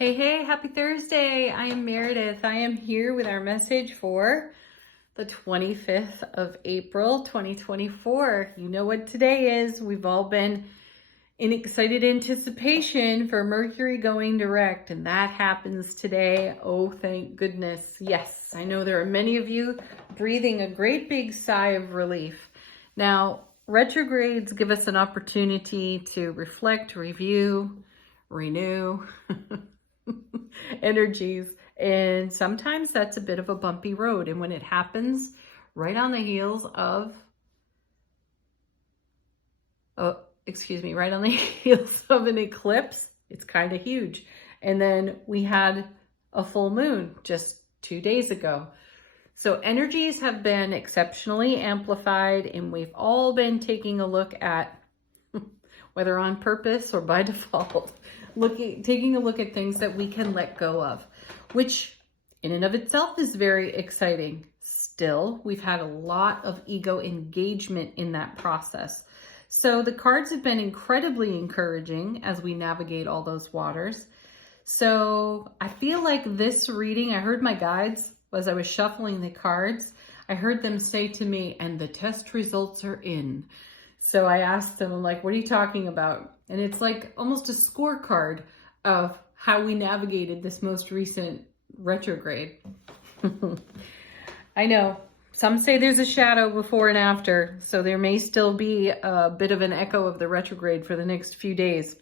Hey, hey, happy Thursday. I am Meredith. I am here with our message for the 25th of April, 2024. You know what today is. We've all been in excited anticipation for Mercury going direct, and that happens today. Oh, thank goodness. Yes, I know there are many of you breathing a great big sigh of relief. Now, retrogrades give us an opportunity to reflect, review, renew energies, and sometimes that's a bit of a bumpy road. And when it happens right on the heels of right on the heels of an eclipse, it's kind of huge. And then we had a full moon just 2 days ago. So energies have been exceptionally amplified, and we've all been taking a look at, whether on purpose or by default, taking a look at things that we can let go of, which in and of itself is very exciting. Still, we've had a lot of ego engagement in that process. So the cards have been incredibly encouraging as we navigate all those waters. So I feel like this reading, I heard my guides as I was shuffling the cards, I heard them say to me, and the test results are in. So I asked them, I'm like, what are you talking about? And it's like almost a scorecard of how we navigated this most recent retrograde. I know some say there's a shadow before and after, so there may still be a bit of an echo of the retrograde for the next few days.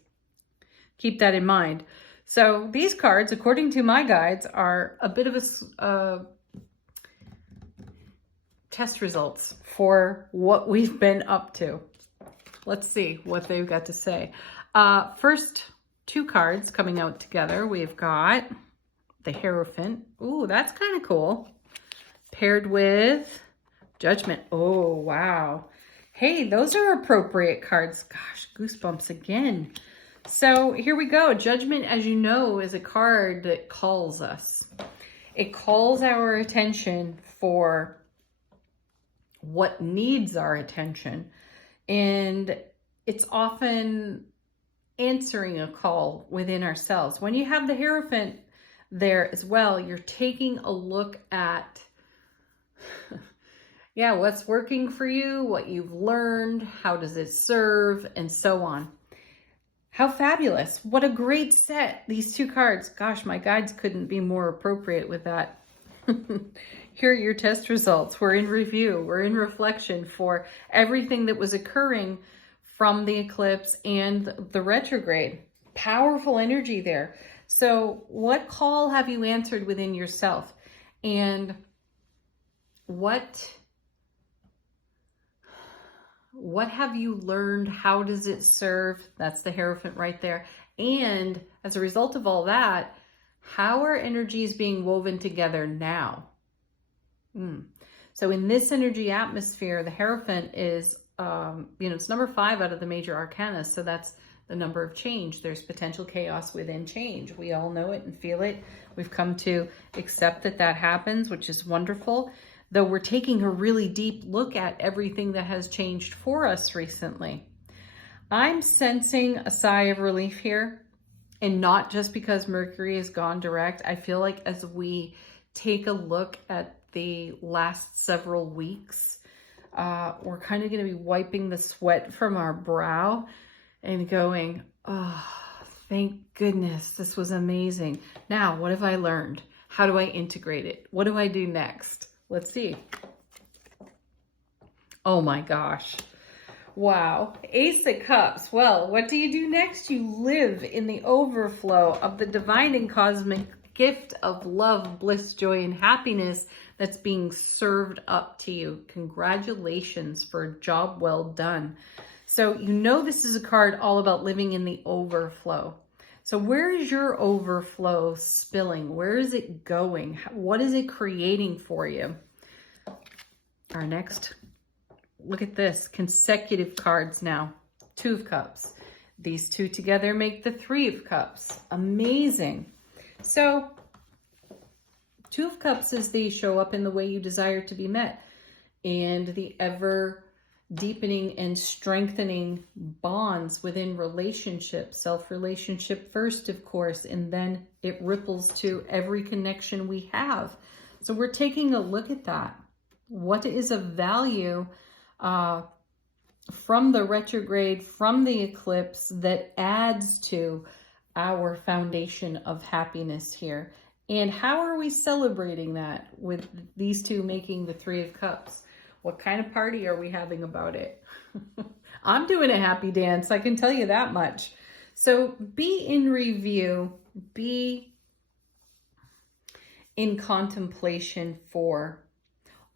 Keep that in mind. So these cards, according to my guides, are a bit of a test results for what we've been up to. Let's see what they've got to say. First two cards coming out together. We've got the Hierophant. Ooh, that's kind of cool. Paired with Judgment. Oh, wow. Hey, those are appropriate cards. Gosh, goosebumps again. So here we go. Judgment, as you know, is a card that calls us. It calls our attention for what needs our attention. And it's often answering a call within ourselves. When you have the Hierophant there as well, you're taking a look at what's working for you, what you've learned, how does it serve, and so on. How fabulous. What a great set. These two cards. Gosh, my guides couldn't be more appropriate with that. Here are your test results. We're in review. We're in reflection for everything that was occurring from the eclipse and the retrograde. Powerful energy there. So what call have you answered within yourself? And what have you learned? How does it serve? That's the Hierophant right there. And as a result of all that, how are energies being woven together now? So in this energy atmosphere, the Hierophant is, it's number 5 out of the major arcana. So that's the number of change. There's potential chaos within change. We all know it and feel it. We've come to accept that that happens, which is wonderful. Though we're taking a really deep look at everything that has changed for us recently. I'm sensing a sigh of relief here, and not just because Mercury has gone direct. I feel like as we take a look at the last several weeks, we're kind of going to be wiping the sweat from our brow and going, oh, thank goodness, this was amazing. Now, what have I learned? How do I integrate it? What do I do next? Let's see. Oh my gosh. Wow. Ace of Cups. Well, what do you do next? You live in the overflow of the divine and cosmic gift of love, bliss, joy, and happiness that's being served up to you. Congratulations for a job well done. So you know this is a card all about living in the overflow. So where is your overflow spilling? Where is it going? What is it creating for you? Our next, look at this, consecutive cards now. 2 of Cups. These two together make the 3 of Cups. Amazing. So 2 of Cups is the show up in the way you desire to be met. And the ever deepening and strengthening bonds within relationships, self-relationship first, of course, and then it ripples to every connection we have. So we're taking a look at that. What is of value from the retrograde, from the eclipse, that adds to our foundation of happiness here? And how are we celebrating that with these two making the Three of Cups? What kind of party are we having about it? I'm doing a happy dance, I can tell you that much. So be in review, be in contemplation for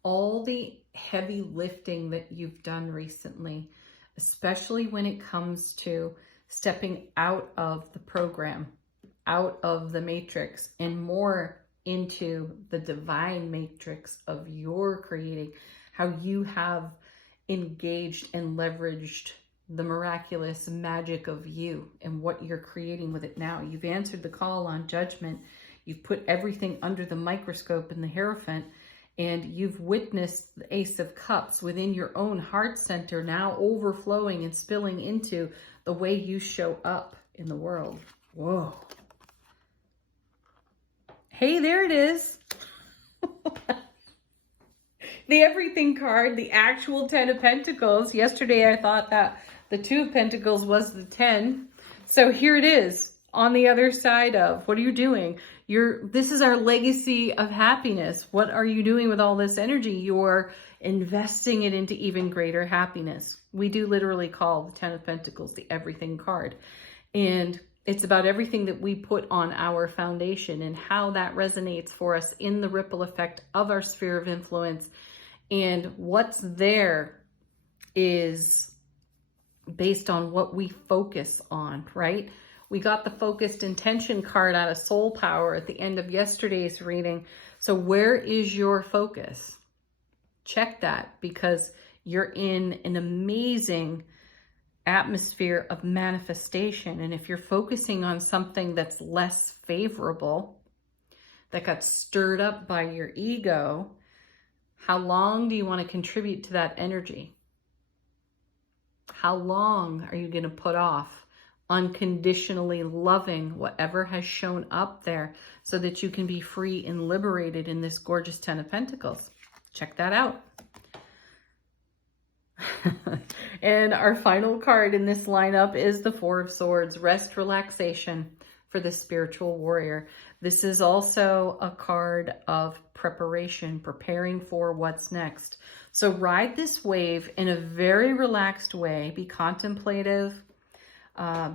all the heavy lifting that you've done recently, especially when it comes to stepping out of the program, out of the matrix, and more into the divine matrix of your creating, how you have engaged and leveraged the miraculous magic of you and what you're creating with it now. You've answered the call on judgment. You've put everything under the microscope and the Hierophant, and you've witnessed the Ace of Cups within your own heart center now overflowing and spilling into the way you show up in the world. Whoa. Hey, there it is. The Everything card, the actual 10 of Pentacles. Yesterday I thought that the 2 of Pentacles was the 10. So here it is on the other side of, what are you doing? This is our legacy of happiness. What are you doing with all this energy? You're investing it into even greater happiness. We do literally call the 10 of Pentacles the Everything card. And it's about everything that we put on our foundation and how that resonates for us in the ripple effect of our sphere of influence. And what's there is based on what we focus on, right? We got the focused intention card out of Soul Power at the end of yesterday's reading. So where is your focus? Check that, because you're in an amazing atmosphere of manifestation. And if you're focusing on something that's less favorable, that got stirred up by your ego, how long do you want to contribute to that energy? How long are you going to put off unconditionally loving whatever has shown up there so that you can be free and liberated in this gorgeous 10 of Pentacles? Check that out. And our final card in this lineup is the 4 of Swords, rest, relaxation for the spiritual warrior. This is also a card of preparation, preparing for what's next. So ride this wave in a very relaxed way. Be contemplative,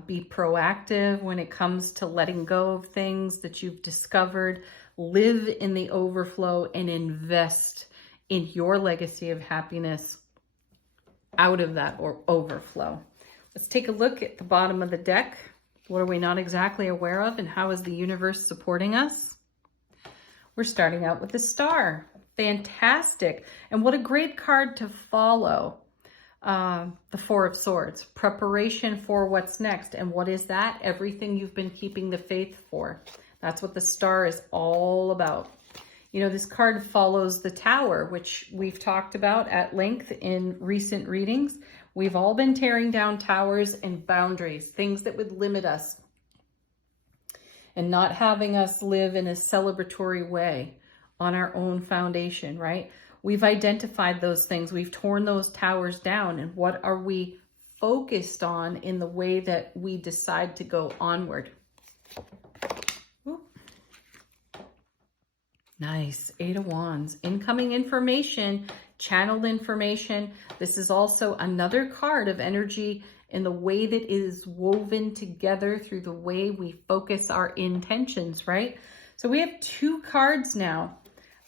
be proactive when it comes to letting go of things that you've discovered. Live in the overflow and invest in your legacy of happiness out of that overflow. Let's take a look at the bottom of the deck. What are we not exactly aware of, and how is the universe supporting us? We're starting out with the Star. Fantastic. And what a great card to follow. The 4 of Swords. Preparation for what's next. And what is that? Everything you've been keeping the faith for. That's what the Star is all about. You know, this card follows the Tower, which we've talked about at length in recent readings. We've all been tearing down towers and boundaries, things that would limit us and not having us live in a celebratory way on our own foundation, right? We've identified those things. We've torn those towers down. And what are we focused on in the way that we decide to go onward? Nice. 8 of Wands. Incoming information, channeled information. This is also another card of energy in the way that it is woven together through the way we focus our intentions, right? So we have 2 cards now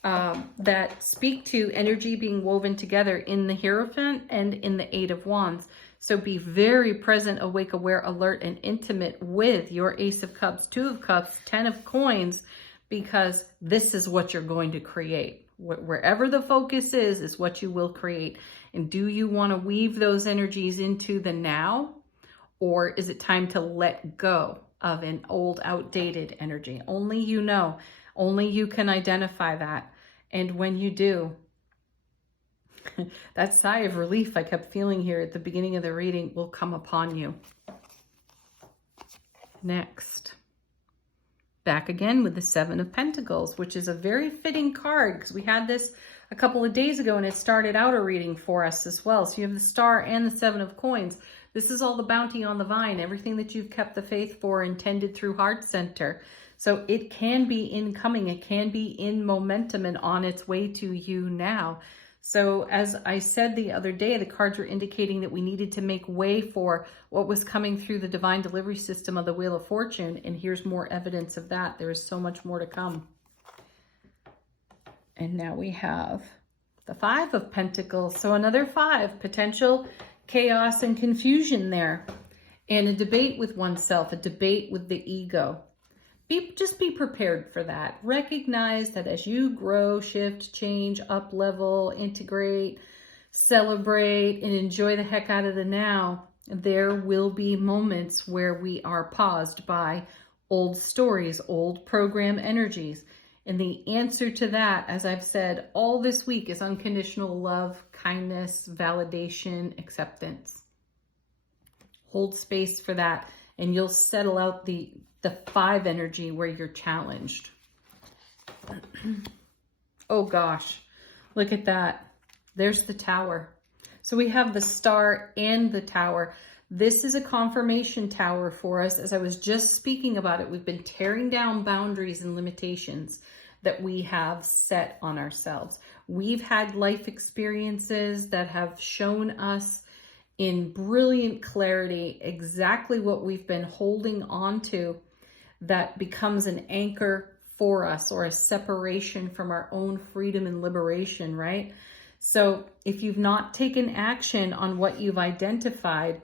that speak to energy being woven together in the Hierophant and in the 8 of Wands. So be very present, awake, aware, alert, and intimate with your Ace of Cups, 2 of Cups, 10 of Coins, because this is what you're going to create. Wherever the focus is what you will create. And do you want to weave those energies into the now? Or is it time to let go of an old, outdated energy? Only you know. Only you can identify that. And when you do, That sigh of relief I kept feeling here at the beginning of the reading will come upon you. Next, back again with the Seven of Pentacles, which is a very fitting card because we had this a couple of days ago and it started out a reading for us as well. So you have the Star and the Seven of Coins. This is all the bounty on the vine, everything that you've kept the faith for, intended through Heart Center. So it can be incoming, it can be in momentum and on its way to you now. So as I said the other day, the cards were indicating that we needed to make way for what was coming through the divine delivery system of the Wheel of Fortune. And here's more evidence of that. There is so much more to come. And now we have the Five of Pentacles. So another five, potential chaos and confusion there. And a debate with oneself, a debate with the ego. Just be prepared for that. Recognize that as you grow, shift, change, up level, integrate, celebrate, and enjoy the heck out of the now, there will be moments where we are paused by old stories, old program energies. And the answer to that, as I've said all this week, is unconditional love, kindness, validation, acceptance. Hold space for that, and you'll settle out the five energy where you're challenged. Oh gosh, look at that. There's the Tower. So we have the Star and the Tower. This is a confirmation tower for us. As I was just speaking about it, we've been tearing down boundaries and limitations that we have set on ourselves. We've had life experiences that have shown us in brilliant clarity exactly what we've been holding on to, that becomes an anchor for us, or a separation from our own freedom and liberation, right? So if you've not taken action on what you've identified,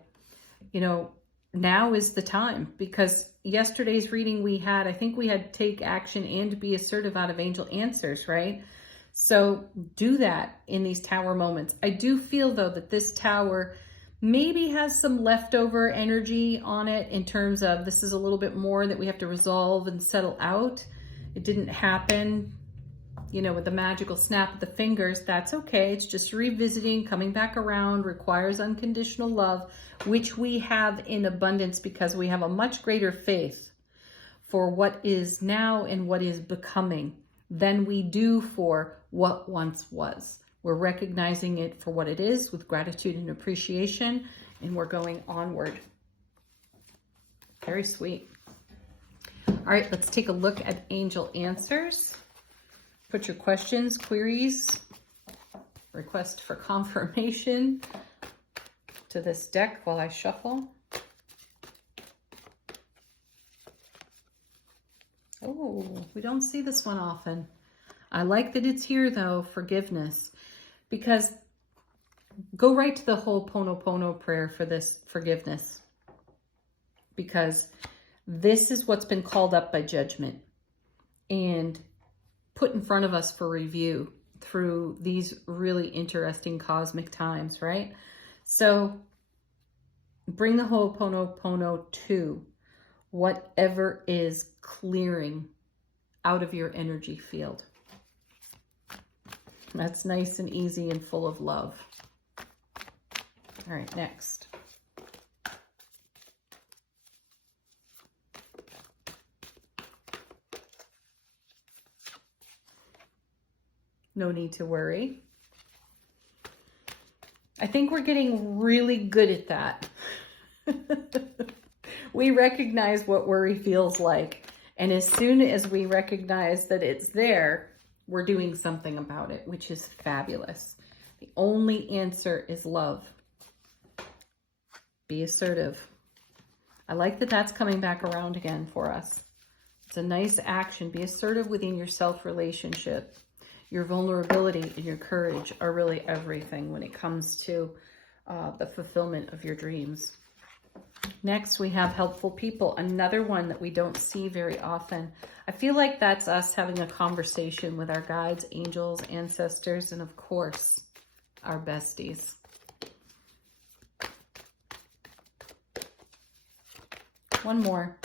you know, now is the time, because yesterday's reading I think we had take action and be assertive out of angel answers, right? So do that in these Tower moments. I do feel though that this Tower maybe has some leftover energy on it in terms of this is a little bit more that we have to resolve and settle out. It didn't happen, you know, with the magical snap of the fingers. That's okay. It's just revisiting, coming back around, requires unconditional love, which we have in abundance because we have a much greater faith for what is now and what is becoming than we do for what once was. We're recognizing it for what it is with gratitude and appreciation, and we're going onward. Very sweet. All right, let's take a look at angel answers. Put your questions, queries, request for confirmation to this deck while I shuffle. Oh, we don't see this one often. I like that it's here though, forgiveness. Because go right to the Ho'oponopono prayer for this forgiveness. Because this is what's been called up by judgment and put in front of us for review through these really interesting cosmic times, right? So bring the Ho'oponopono to whatever is clearing out of your energy field. That's nice and easy and full of love. All right, next. No need to worry. I think we're getting really good at that. We recognize what worry feels like. And as soon as we recognize that it's there, we're doing something about it, which is fabulous. The only answer is love. Be assertive. I like that that's coming back around again for us. It's a nice action. Be assertive within your self-relationship. Your vulnerability and your courage are really everything when it comes to the fulfillment of your dreams. Next, we have helpful people. Another one that we don't see very often. I feel like that's us having a conversation with our guides, angels, ancestors, and of course, our besties. One more.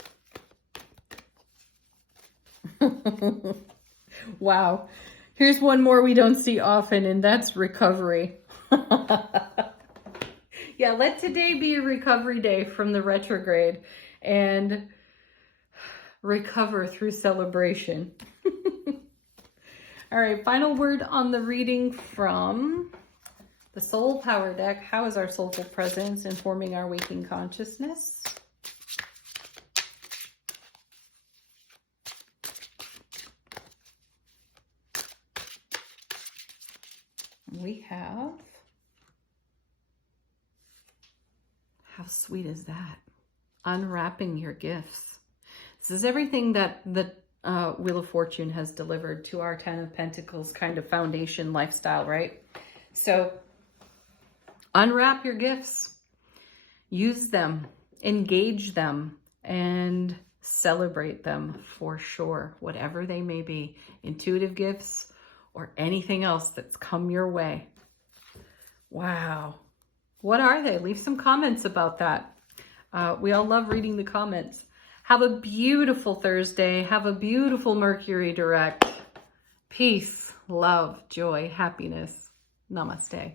Wow. Here's one more we don't see often, and that's recovery. Yeah, let today be a recovery day from the retrograde and recover through celebration. All right, final word on the reading from the Soul Power deck. How is our soulful presence informing our waking consciousness? We have, how sweet is that? Unwrapping your gifts. This is everything that the Wheel of Fortune has delivered to our 10 of Pentacles kind of foundation lifestyle, right? So unwrap your gifts, use them, engage them, and celebrate them for sure, whatever they may be, intuitive gifts or anything else that's come your way. Wow. What are they? Leave some comments about that. We all love reading the comments. Have a beautiful Thursday. Have a beautiful Mercury direct. Peace, love, joy, happiness. Namaste.